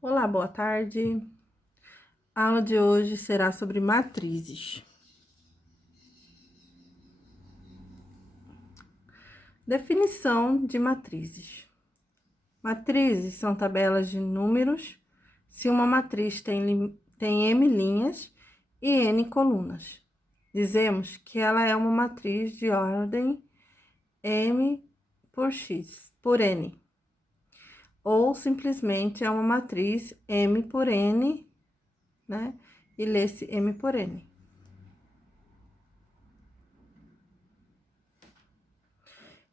Olá, boa tarde. A aula de hoje será sobre matrizes. Definição de matrizes. Matrizes são tabelas de números se uma matriz tem m linhas e n colunas. Dizemos que ela é uma matriz de ordem m por x, por n. Ou simplesmente é uma matriz m por n, né? E lê-se m por n.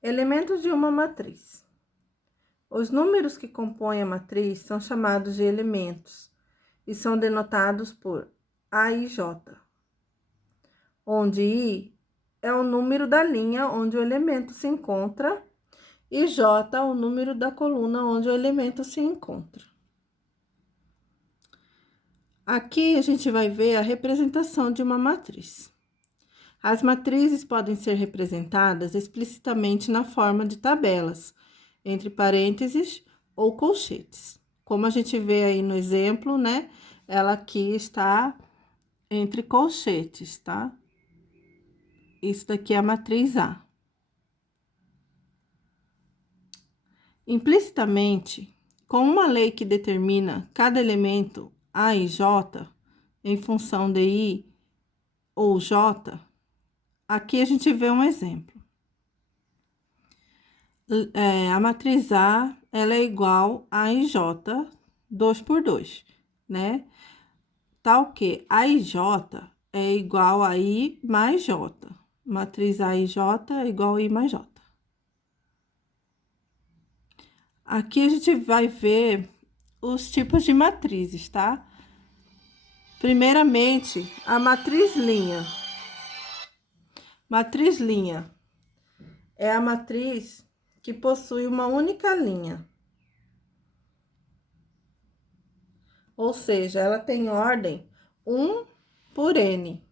Elementos de uma matriz. Os números que compõem a matriz são chamados de elementos e são denotados por A e J, onde I é o número da linha onde o elemento se encontra e J é o número da coluna onde o elemento se encontra. Aqui a gente vai ver a representação de uma matriz. As matrizes podem ser representadas explicitamente na forma de tabelas, entre parênteses ou colchetes. Como a gente vê aí no exemplo, né? Ela aqui está entre colchetes, tá? Isso daqui é a matriz A. Implicitamente, com uma lei que determina cada elemento A e J em função de I ou J, aqui a gente vê um exemplo. A matriz A, ela é igual a IJ 2 por 2, né? Tal que a IJ é igual a I mais J. Matriz AIJ é igual a I mais J. Aqui a gente vai ver os tipos de matrizes, tá? Primeiramente, a matriz linha. Matriz linha é a matriz que possui uma única linha. Ou seja, ela tem ordem 1 por n.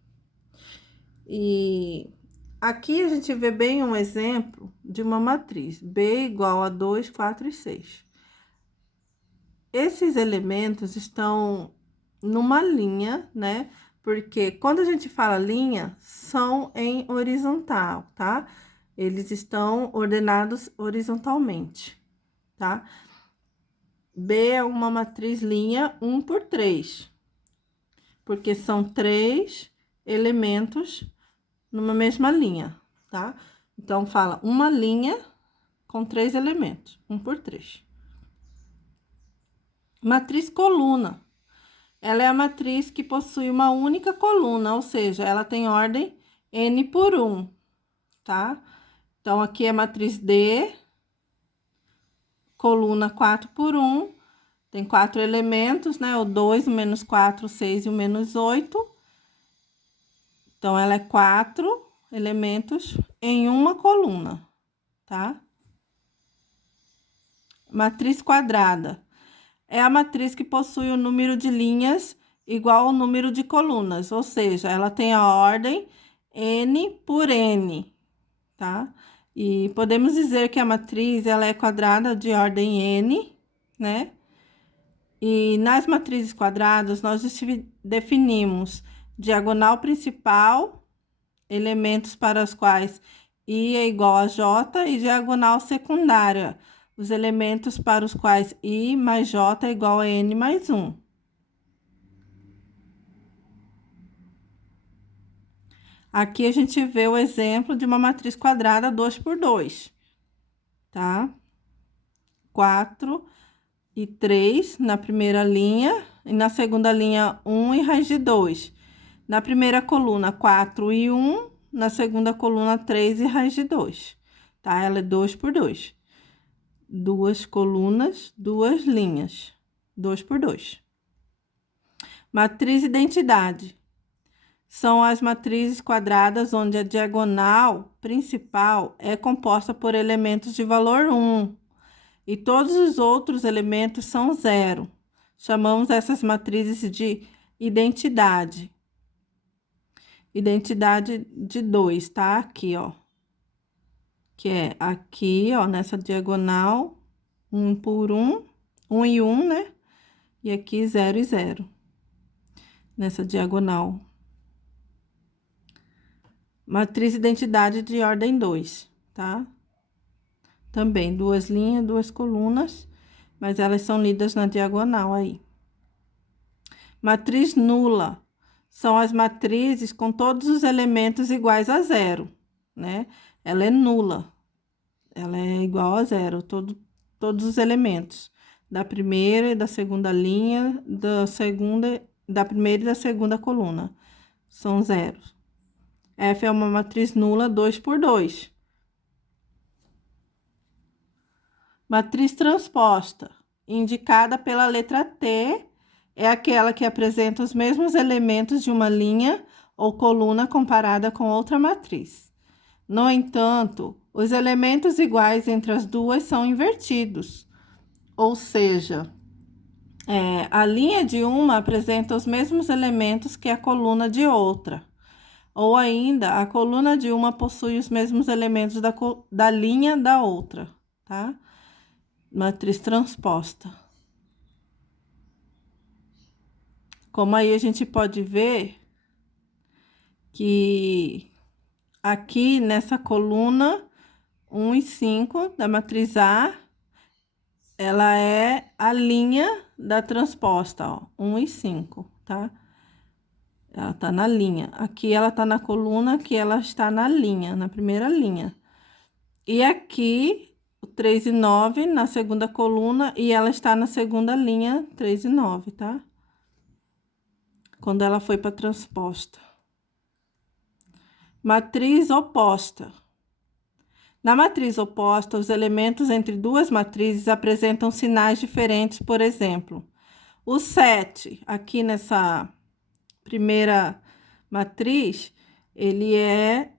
E aqui a gente vê bem um exemplo de uma matriz, B igual a 2, 4 e 6. Esses elementos estão numa linha, né? Porque quando a gente fala linha, são em horizontal, tá? Eles estão ordenados horizontalmente, tá? B é uma matriz linha 1 por 3, porque são 3 elementos numa mesma linha, tá? Então, fala uma linha com 3 elementos, 1 por 3. Matriz coluna. Ela é a matriz que possui uma única coluna, ou seja, ela tem ordem n por 1, tá? Então, aqui é matriz D, coluna 4 por 1, tem 4 elementos, né? O 2, o menos 4, o 6 e o menos 8. Então, ela é 4 elementos em uma coluna, tá? Matriz quadrada. É a matriz que possui o número de linhas igual ao número de colunas, ou seja, ela tem a ordem n por n, tá? E podemos dizer que a matriz ela é quadrada de ordem n, né? E nas matrizes quadradas, nós definimos diagonal principal, elementos para os quais I é igual a J, e diagonal secundária, os elementos para os quais I mais J é igual a N mais 1. Aqui a gente vê o exemplo de uma matriz quadrada 2 por 2, tá? 4 e 3 na primeira linha, e na segunda linha 1 e raiz de 2. Na primeira coluna, 4 e 1, na segunda coluna, 3 e raiz de 2, tá? Ela é 2 por 2. Duas colunas, duas linhas, 2 por 2. Matriz identidade. São as matrizes quadradas onde a diagonal principal é composta por elementos de valor 1 e todos os outros elementos são 0. Chamamos essas matrizes de identidade. Identidade de 2, tá? Aqui, ó. Que é aqui, ó, nessa diagonal, 1 por 1, 1 e 1, né? E aqui 0 e 0, nessa diagonal. Matriz identidade de ordem 2, tá? Também 2 linhas, 2 colunas, mas elas são lidas na diagonal aí. Matriz nula são as matrizes com todos os elementos iguais a 0, né? Ela é nula. Ela é igual a 0, todos os elementos da primeira e da segunda linha, da primeira e da segunda coluna são zeros. F é uma matriz nula 2 por 2. Matriz transposta, indicada pela letra T, é aquela que apresenta os mesmos elementos de uma linha ou coluna comparada com outra matriz. No entanto, os elementos iguais entre as duas são invertidos, ou seja, a linha de uma apresenta os mesmos elementos que a coluna de outra, ou ainda, a coluna de uma possui os mesmos elementos da linha da outra, tá? Matriz transposta. Como aí a gente pode ver que aqui nessa coluna 1 e 5 da matriz A, ela é a linha da transposta, ó, 1 e 5, tá? Ela tá na linha. Aqui ela tá na coluna, aqui ela está na linha, na primeira linha. E aqui o 3 e 9 na segunda coluna e ela está na segunda linha 3 e 9, tá? Quando ela foi para transposta. Matriz oposta. Na matriz oposta, os elementos entre duas matrizes apresentam sinais diferentes, por exemplo, o 7, aqui nessa primeira matriz, ele é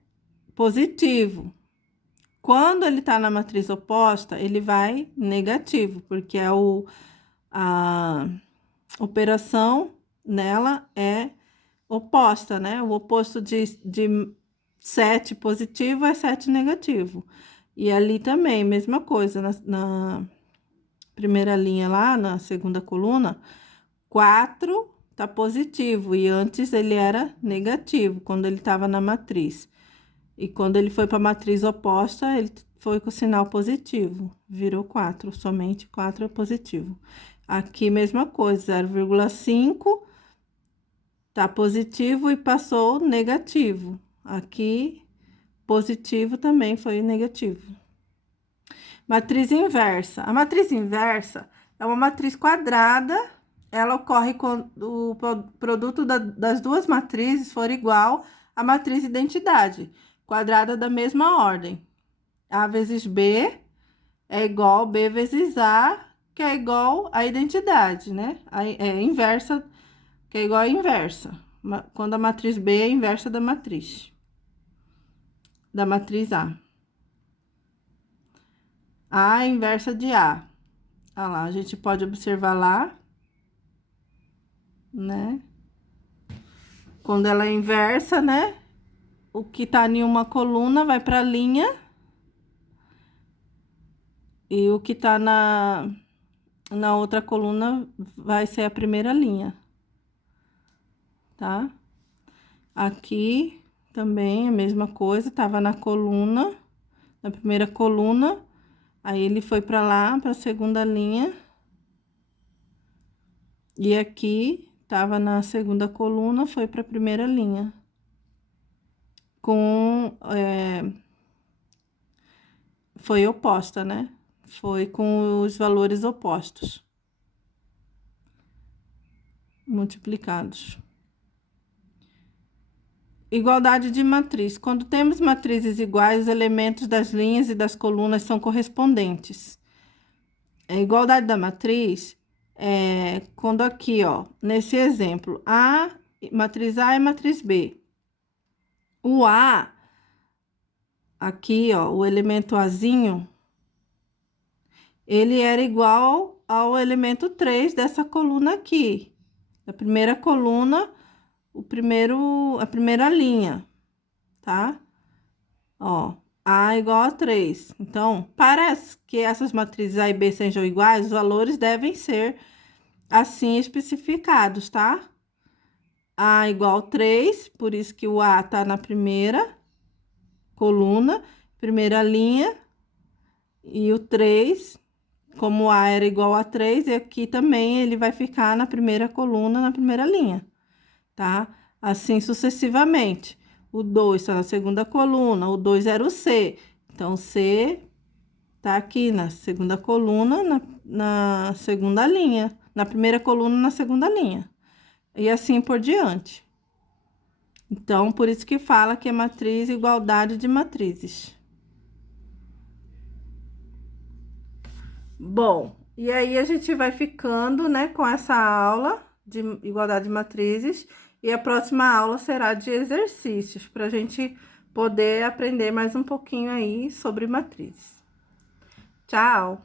positivo. Quando ele está na matriz oposta, ele vai negativo, porque a operação nela é oposta, né? O oposto de 7 positivo é 7 negativo. E ali também, mesma coisa, na primeira linha lá, na segunda coluna, 4 tá positivo, e antes ele era negativo, quando ele estava na matriz. E quando ele foi para a matriz oposta, ele foi com o sinal positivo, virou 4, somente 4 é positivo. Aqui, mesma coisa, 0,5 tá positivo e passou negativo. Aqui, positivo também foi negativo. Matriz inversa. A matriz inversa é uma matriz quadrada, ela ocorre quando o produto das duas matrizes for igual à matriz identidade, quadrada da mesma ordem. A vezes B é igual a B vezes A, que é igual à identidade, né? É inversa, que é igual à inversa. Quando a matriz B é inversa da matriz A. A é inversa de A. Olha lá, a gente pode observar lá, né? Quando ela é inversa, né? O que tá em uma coluna vai para a linha. E o que tá na outra coluna vai ser a primeira linha, tá? Aqui também a mesma coisa, tava na coluna, na primeira coluna, aí ele foi para lá, para a segunda linha. E aqui tava na segunda coluna, foi para a primeira linha. Foi oposta, né? Foi com os valores opostos. Multiplicados. Igualdade de matriz. Quando temos matrizes iguais, os elementos das linhas e das colunas são correspondentes. A igualdade da matriz é quando aqui, ó, nesse exemplo, matriz A e matriz B. O A, aqui, ó, o elemento Azinho, ele era igual ao elemento 3 dessa coluna aqui. Da primeira coluna, a primeira linha, tá? Ó, A igual a 3. Então, para que essas matrizes A e B sejam iguais, os valores devem ser assim especificados, tá? A igual 3, por isso que o A tá na primeira coluna, primeira linha, e o 3, como A era igual a 3, e aqui também ele vai ficar na primeira coluna, na primeira linha, tá? Assim sucessivamente. O 2 está na segunda coluna, o 2 era o C, então o C tá aqui na segunda coluna, na segunda linha, na primeira coluna, na segunda linha, e assim por diante. Então, por isso que fala que é matriz igualdade de matrizes. Bom, e aí a gente vai ficando, né, com essa aula de igualdade de matrizes, e a próxima aula será de exercícios, para a gente poder aprender mais um pouquinho aí sobre matrizes. Tchau!